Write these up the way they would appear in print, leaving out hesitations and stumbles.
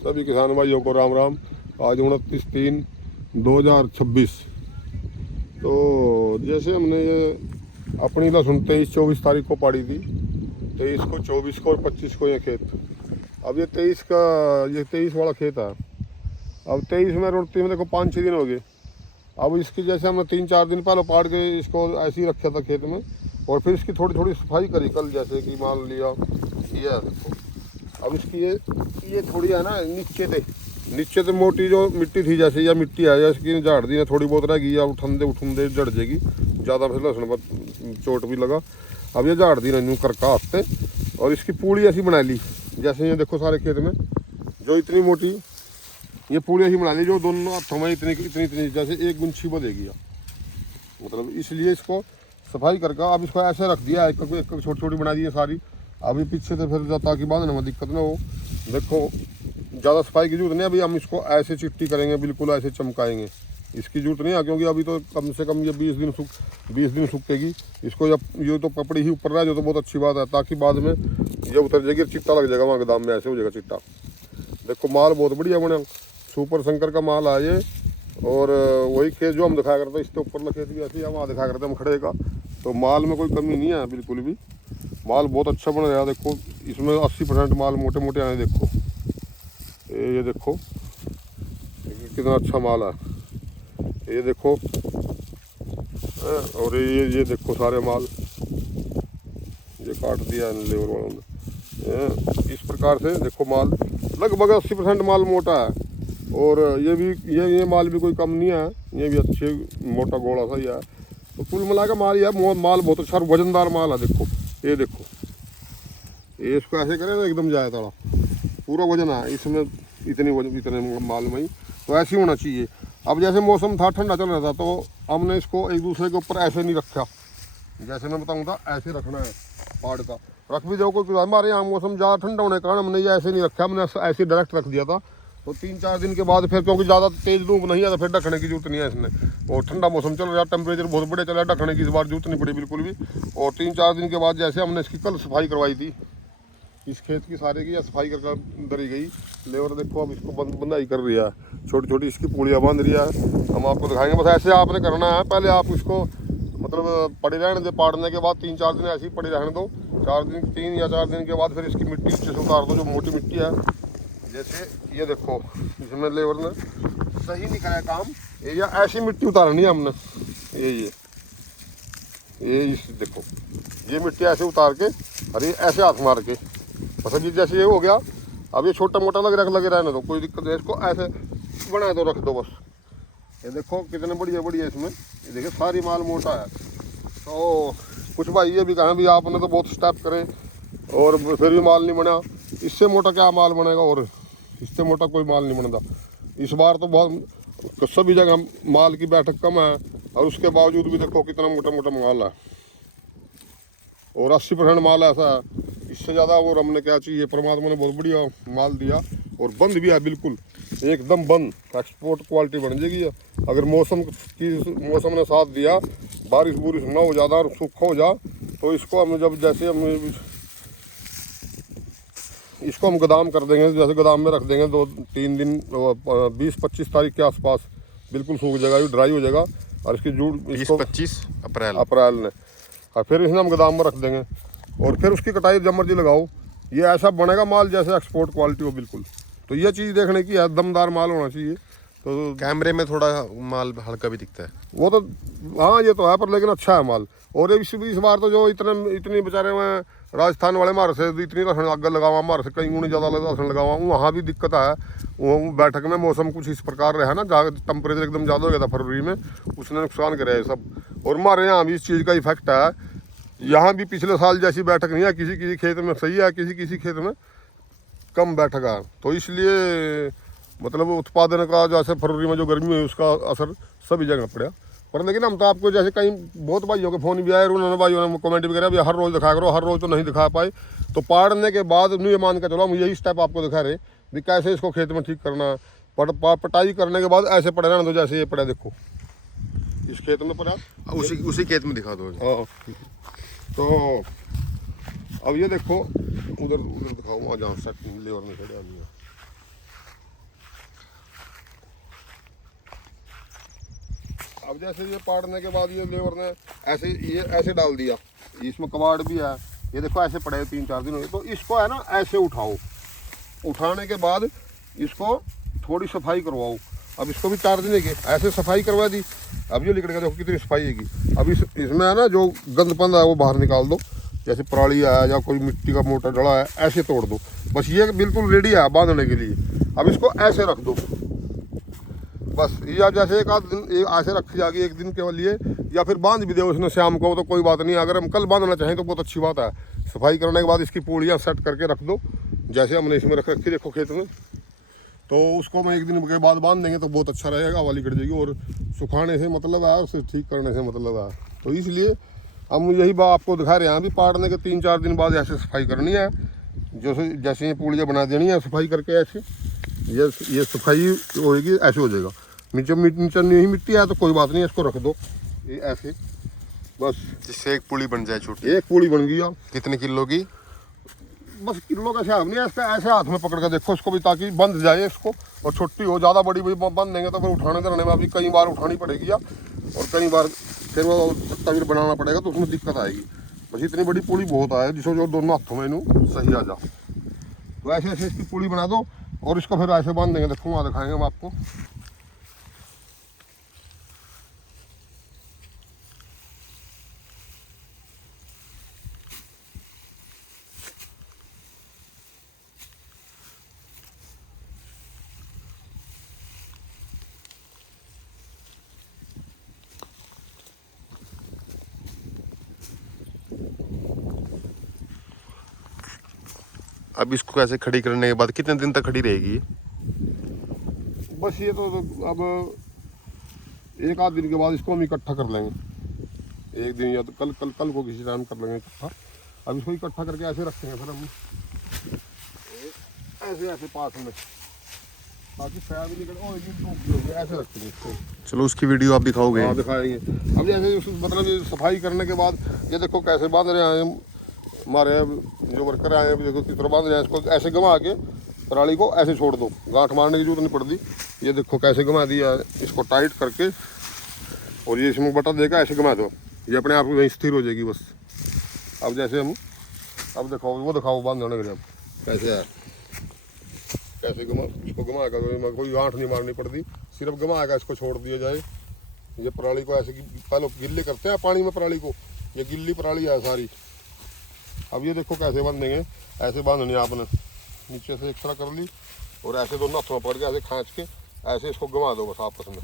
सभी किसान भाइयों को राम राम। आज 29/3/2026। तो जैसे हमने ये अपनी लहसुन 23-24 तारीख को पाड़ी थी, 23 को, 24 को और 25 को ये खेत। अब ये 23 वाला खेत है। अब 23 में रोटी में देखो 5-6 दिन हो गए। अब इसकी जैसे हमने 3-4 दिन पहले पाड़ के इसको ऐसे ही रखा था खेत में, और फिर इसकी थोड़ी थोड़ी सफाई करी कल, जैसे कि मान लिया ये देखो। अब इसकी ये थोड़ी है ना नीचे से मोटी जो मिट्टी थी, जैसे या मिट्टी है या इसकी झाड़ दी ना, थोड़ी बहुत रहेगी या उठंदे जड़ जाएगी ज़्यादा, फिर लहसुन पर चोट भी लगा। अब ये झाड़ दी ना यूँ करका हफ्ते, और इसकी पूड़ी ऐसी बना ली। जैसे ये देखो सारे खेत में जो इतनी मोटी ये पूड़ी ऐसी बना ली, जो दोनों हाथों में इतनी जैसे एक गुंछी बधेगी, मतलब इसलिए इसको सफाई करके अब इसको ऐसे रख दिया, एक छोटी छोटी बना दी है सारी। अभी पीछे से फिर ताकि बांधने में दिक्कत ना हो। देखो ज़्यादा सफाई की जरूरत नहीं, अभी हम इसको ऐसे चिट्टी करेंगे, बिल्कुल ऐसे चमकाएंगे। इसकी जरूरत नहीं है, क्योंकि अभी तो कम से कम ये 20 दिन सूखेगी। इसको जब ये तो पपड़ी ही ऊपर रह जो तो बहुत अच्छी बात है, ताकि बाद में ये उतर जाएगी, चिट्टा लग जाएगा वहाँ गोदाम में, ऐसे हो जाएगा चिट्टा। देखो माल बहुत बढ़िया बने, सुपर शंकर का माल है ये। और वही खेत जो हम दिखाया करते हैं, इसके ऊपर खेत भी ऐसे ही वहाँ दिखाया करते हैं हम खड़े का। तो माल में कोई कमी नहीं है बिल्कुल भी, माल बहुत अच्छा बन रहा है। देखो इसमें 80% माल मोटे मोटे आए। देखो ये देखो कितना अच्छा माल है, ये देखो। और ये देखो सारे माल ये काट दिया लेबर वालों ने। इस प्रकार से देखो माल लगभग 80% माल मोटा है। और ये माल भी कोई कम नहीं है, ये भी अच्छे मोटा गोला सा ही है। तो कुल मिला के माल माल बहुत अच्छा वजनदार माल है। देखो ये देखो, ये इसको ऐसे करें तो एकदम जाए थोड़ा पूरा वजन है इसमें, इतने माल में ही तो ऐसे ही होना चाहिए। अब जैसे मौसम था ठंडा चल रहा था, तो हमने इसको एक दूसरे के ऊपर ऐसे नहीं रखा, जैसे मैं बताऊँ था ऐसे रखना है पाड़ का। रख भी जाओ कोई, हमारे यहाँ मौसम ज़्यादा ठंडा होने के कारण हमने ये ऐसे नहीं रखा, हमने ऐसे डायरेक्ट रख दिया था। तो 3-4 दिन के बाद फिर, क्योंकि ज़्यादा तेज़ धूप नहीं है, तो फिर ढकने की जरूरत नहीं है इसमें। और ठंडा मौसम चल रहा है, टेम्परेचर बहुत बढ़िया चल रहा है, ढकने की इस बार जरूरत नहीं पड़ी बिल्कुल भी। और 3-4 दिन के बाद जैसे हमने इसकी कल सफाई करवाई थी, इस खेत की सारे की सफाई करके दरी गई। लेबर देखो अब इसको बंदाई कर रही है, छोटी छोटी इसकी पूड़ियाँ बांध रही है। हम आपको दिखाएंगे, बस ऐसे आपने करना है। पहले आप इसको मतलब पड़े रहने दे, पाड़ने के बाद 3-4 दिन ऐसे ही पड़े रहने दो। 3 या 4 दिन के बाद फिर इसकी मिट्टी नीचे से उतार दो, जो मोटी मिट्टी है। जैसे ये देखो इसमें लेबर ने सही नहीं कराया काम, या ऐसी मिट्टी उतारनी है हमने। ये देखो ये मिट्टी ऐसे उतार के, अरे ऐसे हाथ मार के, बस ये जैसे ये हो गया। अब ये छोटा मोटा लगे रहने दो, कोई दिक्कत नहीं, इसको ऐसे बना दो, रख दो बस। ये देखो कितने बढ़िया इसमें, ये देखिए सारी माल मोटा है। तो कुछ भाई ये भी कहें भी आपने तो बहुत स्टेप करे और फिर भी माल नहीं बना। इससे मोटा क्या माल बनेगा, और इससे मोटा कोई माल नहीं बनता। इस बार तो बहुत सभी जगह माल की बैठक कम है, और उसके बावजूद भी देखो कितना मोटा मोटा माल है। और 80% माल ऐसा है, इससे ज़्यादा और हमने क्या चाहिए। परमात्मा ने बहुत बढ़िया माल दिया, और बंद भी है बिल्कुल एकदम बंद, एक्सपोर्ट क्वालिटी बन जाएगी। अगर मौसम ने साथ दिया, बारिश बुरिश ना हो ज़्यादा और सूखा हो जा, तो इसको हम जब जैसे इसको हम गोदाम कर देंगे, जैसे गोदाम में रख देंगे 2-3 दिन, 20-25 तारीख के आसपास बिल्कुल सूख जाएगा, ड्राई हो जाएगा। और इसकी जूड़ 20-25 अप्रैल में, और फिर इसे हम गोदाम में रख देंगे। और फिर उसकी कटाई जब मर्जी लगाओ, ये ऐसा बनेगा माल जैसे एक्सपोर्ट क्वालिटी हो बिल्कुल। तो ये चीज़ देखने की है, दमदार माल होना चाहिए। तो कैमरे में थोड़ा माल हल्का भी दिखता है वो तो, हाँ ये तो है, पर लेकिन अच्छा है माल। और इस बार तो जो इतनी बेचारे में राजस्थान वाले मार से इतनी लहसुन आग लगावा, मार से कई गुणी ज़्यादा लहसुन लगावा, वहाँ भी दिक्कत है। वो बैठक में मौसम कुछ इस प्रकार रहा ना, जहाँ टेम्परेचर एकदम ज़्यादा हो गया था फरवरी में, उसने नुकसान करे है सब। और हमारे यहाँ भी इस चीज़ का इफेक्ट है। यहाँ भी पिछले साल जैसी बैठक नहीं है, किसी खेत में सही है, किसी खेत में कम बैठक है। तो इसलिए मतलब उत्पादन का जैसे फरवरी में जो गर्मी हुई उसका असर सभी जगह पड़ा। पर लेकिन हम तो आपको जैसे कहीं बहुत भाइयों के फ़ोन भी आए, उन्होंने भाइयों ने कमेंट भी करा भी हर रोज़ दिखाया करो, हर रोज़ तो नहीं दिखा पाए। तो पाड़ने के बाद नहीं मान के चलो, हम यही स्टेप आपको दिखा रहे भी कैसे इसको खेत में ठीक करना। पटाई करने के बाद ऐसे पड़े रहने दो, जैसे ये पड़ा देखो इस खेत में पड़ा, उसी खेत में दिखा दो। हाँ तो अब ये देखो उधर दिखाओ, वहाँ जहाँ सेट लेबर में खड़े आदमी। अब जैसे ये पाड़ने के बाद ये लेबर ने ये ऐसे डाल दिया, इसमें कबाड़ भी है, ये देखो ऐसे पड़े 3-4 दिन हुए, तो इसको है ना ऐसे उठाओ, उठाने के बाद इसको थोड़ी सफाई करवाओ। अब इसको भी 4 दिन के ऐसे सफाई करवा दी। अब ये लिकड़ गया, देखो कितनी सफाई है। अब इसमें है ना जो गंदपन है वो बाहर निकाल दो, जैसे पराली है या कोई मिट्टी का मोटा डला है ऐसे तोड़ दो। बस ये बिल्कुल रेडी है बांधने के लिए। अब इसको ऐसे रख दो बस, या जैसे एक आध दिन ऐसे रखी जाएगी एक दिन के लिए, या फिर बांध भी दे उसने शाम को, तो कोई बात नहीं। अगर हम कल बांधना चाहें तो बहुत अच्छी बात है। सफाई करने के बाद इसकी पूड़ियाँ सेट करके रख दो, जैसे हमने इसमें रख रखी देखो खेत में, तो उसको हम एक दिन के बाद बांध देंगे तो बहुत अच्छा रहेगा, हवा निकल जाएगी। और सुखाने से मतलब है और उसे ठीक करने से मतलब है। तो इसलिए हम यही बात आपको दिखा रहे हैं। अभी पाड़ने के 3-4 दिन बाद ऐसे सफाई करनी है, जैसे ये पूड़ियाँ बना देनी है सफाई करके ऐसे, ये सफाई होएगी ऐसे हो जाएगा। नीचे नहीं मिट्टी है तो कोई बात नहीं, इसको रख दो ये ऐसे बस, जिससे एक पुली बन जाए छोटी। एक पूड़ी बन गई। आप कितने किलो की? बस किलो का हिसाब नहीं है इसका, ऐसे हाथ में पकड़ कर देखो इसको भी, ताकि बंध जाए इसको। और छोटी हो, ज़्यादा बड़ी भी बंध देंगे तो फिर उठाने धरने में अभी कई बार उठानी पड़ेगी, और कई बार फिर वो तवीर बनाना पड़ेगा, तो उसमें दिक्कत आएगी। बस इतनी बड़ी पूड़ी बहुत आए जिसको जो दोनों हाथों में इन्हू सही आ जाए। तो ऐसे ऐसे इसकी पूड़ी बना दो और इसको फिर ऐसे बांध देंगे। देखो वहाँ दिखाएंगे हम आपको। अब इसको ऐसे खड़ी करने के बाद कितने दिन तक खड़ी रहेगी? बस ये तो अब 1-8 दिन के बाद इसको हम इकट्ठा कर लेंगे। एक दिन या तो कल को किसी टाइम कर लेंगे इकट्ठा। अब इसको इकट्ठा करके ऐसे रखेंगे फिर हम ऐसे पास में, ताकि छाया भी निकले। ऐसे रखेंगे इसको। चलो उसकी वीडियो आप दिखाओगे? हाँ दिखाएंगे। अब जैसे मतलब ये सफाई करने के बाद ये देखो कैसे बांध रहे हैं हमारे जो वर्कर आए हैं। देखो किस तरह बांध रहे हैं इसको, ऐसे घुमा के पराली को ऐसे छोड़ दो, गांठ मारने की जरूरत नहीं पड़ती। ये देखो कैसे घुमा दिया, इसको टाइट करके, और ये इसमें बटा देकर ऐसे घुमा दो, ये अपने आप वहीं स्थिर हो जाएगी बस। अब जैसे हम अब दिखाओ, वो दिखाओ बांधने के लिए कैसे है, कैसे घुमा, इसको घुमा कर कोई गांठ नहीं मारनी पड़ती, सिर्फ घुमा कर इसको छोड़ दिया जाए। ये पराली को ऐसे पहले गिल्ले करते हैं पानी में पराली को, ये गिल्ली पराली है सारी। अब ये देखो कैसे बांधेंगे, ऐसे बांधनी आपने, नीचे से एक तरह कर ली और ऐसे दोनों हाथों में पकड़ के ऐसे खींच के ऐसे इसको घुमा दो बस आपस में,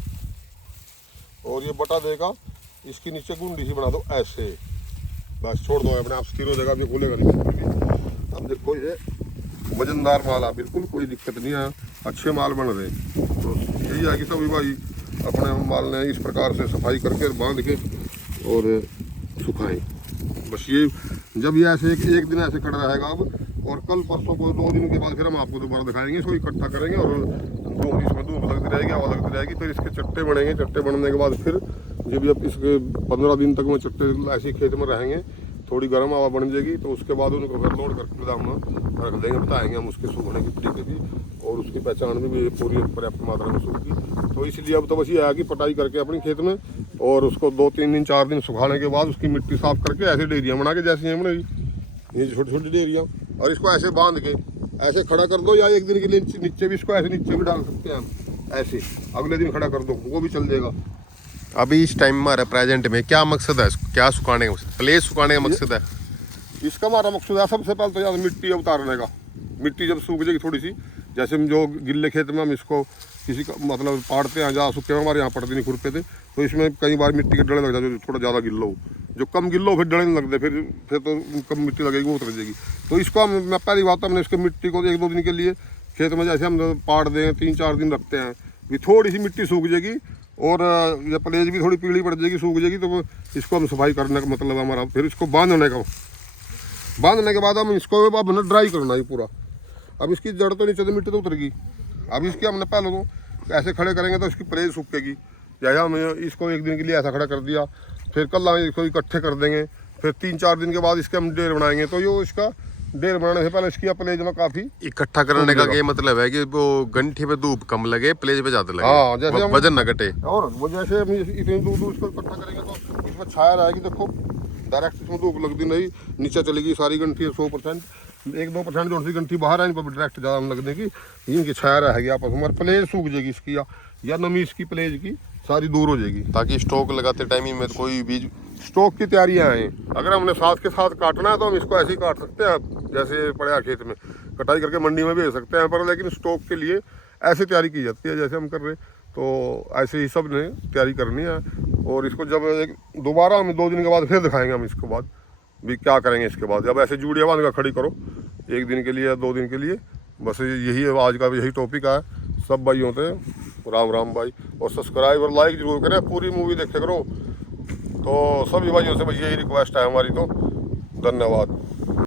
और ये बटा देगा इसकी नीचे गुंडी सी बना दो ऐसे, बस छोड़ दो अपने आप स्थिर हो जाएगा। अब ये खुलेगा नहीं। अब देखो ये वजनदार माल है, बिल्कुल कोई दिक्कत नहीं है, अच्छे माल बन रहे। तो यही है कि सभी भाई अपने माल ने इस प्रकार से सफाई करके बांध के और सुखाएं। बस ये जब ये ऐसे एक दिन ऐसे खड़ा रहेगा अब, और कल परसों को 2 दिन के बाद फिर हम आपको दोबारा दिखाएंगे। इसको इकट्ठा करेंगे और इसमें धूप लगती रहेगी, हवा लगती रहेगी, फिर इसके चट्टे बनेंगे। चट्टे बनने के बाद फिर जब इसके 15 दिन तक में चट्टे ऐसे खेत में रहेंगे, थोड़ी गर्म हवा बन जाएगी, तो उसके बाद उनको फिर लोड करके गोदाम में रख देंगे। बताएंगे हम उसके सूखने की तरीके भी, और उसकी पहचान भी पूरी पर्याप्त मात्रा में सूखी। तो इसलिए अब तो बस ये है कि पटाई करके अपनी खेत में, और उसको 2-3 दिन 4 दिन सुखाने के बाद उसकी मिट्टी साफ करके ऐसे डेरियाँ बना के, जैसी हैं बनाई ये छोटी छोटी डेरियाँ, और इसको ऐसे बांध के ऐसे खड़ा कर दो, या एक दिन के लिए नीचे भी इसको ऐसे नीचे भी डाल सकते हैं हम, ऐसे अगले दिन खड़ा कर दो, वो भी चल जाएगा। अभी इस टाइम हमारा प्रेजेंट में क्या मकसद है, क्या सुखाने का मकसद, प्लेस सुखाने का मकसद है? इसका हमारा मकसद है सबसे पहले तो यार मिट्टी उतारने का। मिट्टी जब सूख जाएगी थोड़ी सी, जैसे हम जो गिल्ले खेत में हम इसको किसी का मतलब पाड़ते हैं, जहाँ सूखे में हमारे यहाँ पड़ते नहीं खुरपे थे, तो इसमें कई बार मिट्टी के डले लग जाते, जो थोड़ा ज़्यादा गिल्लो हो, जो कम गिल्लो हो फिर डले नहीं लगते, फिर तो कम मिट्टी लगेगी वो उतर जाएगी। तो इसको मैं पहली बात हमने इसको मिट्टी को 1-2 दिन के लिए खेत में जैसे हम पाड़ दें 3-4 दिन रखते हैं, भी थोड़ी सी मिट्टी सूख जाएगी और ये प्लेज भी थोड़ी पीली पड़ जाएगी, सूख जाएगी, तो इसको हम सफाई करने का मतलब हमारा। फिर इसको बांधने के बाद हम इसको अब ना ड्राई करना है पूरा। अब इसकी जड़ तो नीचे से मिट्टी तो उतरेगी। अब इसकी हमने पहले तो ऐसे खड़े करेंगे तो इसकी प्लेज सूखेगी। जैसे हम इसको एक दिन के लिए ऐसा खड़ा कर दिया, फिर कल हम इसको इकट्ठे कर देंगे, फिर 3-4 दिन के बाद इसके हम ढेर बनाएंगे, तो ये इसका ढेर बनाने से पहले इसकी प्लेज में काफी इकट्ठा करने का ये मतलब है कि वो गंठे पे धूप कम लगे, प्लेज पे ज्यादा लगे। हाँ, जैसे हम- वजन न घटे। और वो जैसे हम इतनी दूर दूर इसको इकट्ठा करेंगे तो इसमें छाया रहेगी। देखो डायरेक्ट इसमें धूप लगती नहीं, नीचे चलेगी सारी गंठी 100%। 1-2% जो सी गंठी बाहर आएगी पर डायरेक्ट ज़्यादा लगने की इनकी छाया रहेगी आपस में। प्लेज सूख जाएगी इसकी या नमी इसकी प्लेज की सारी दूर हो जाएगी, ताकि स्टॉक लगाते टाइम ही में कोई बीज स्टॉक की तैयारियां हैं। अगर हमने साथ के साथ काटना है तो हम इसको ऐसे ही काट सकते हैं, जैसे पड़ा खेत में कटाई करके मंडी में भेज सकते हैं, पर लेकिन स्टॉक के लिए ऐसे तैयारी की जाती है जैसे हम कर रहे हैं। तो ऐसे ही सब ने तैयारी करनी है। और इसको जब दोबारा हम 2 दिन के बाद फिर दिखाएंगे हम इसके बाद भी क्या करेंगे। इसके बाद जब ऐसे जूड़िया बांध कर खड़ी करो 1 दिन के लिए या 2 दिन के लिए, बस यही है आज का, यही टॉपिक है। सब भाइयों से राम राम भाई, और सब्सक्राइब और लाइक जरूर करें, पूरी मूवी देखे करो। तो सभी भाइयों से भाई यही रिक्वेस्ट है हमारी। तो धन्यवाद।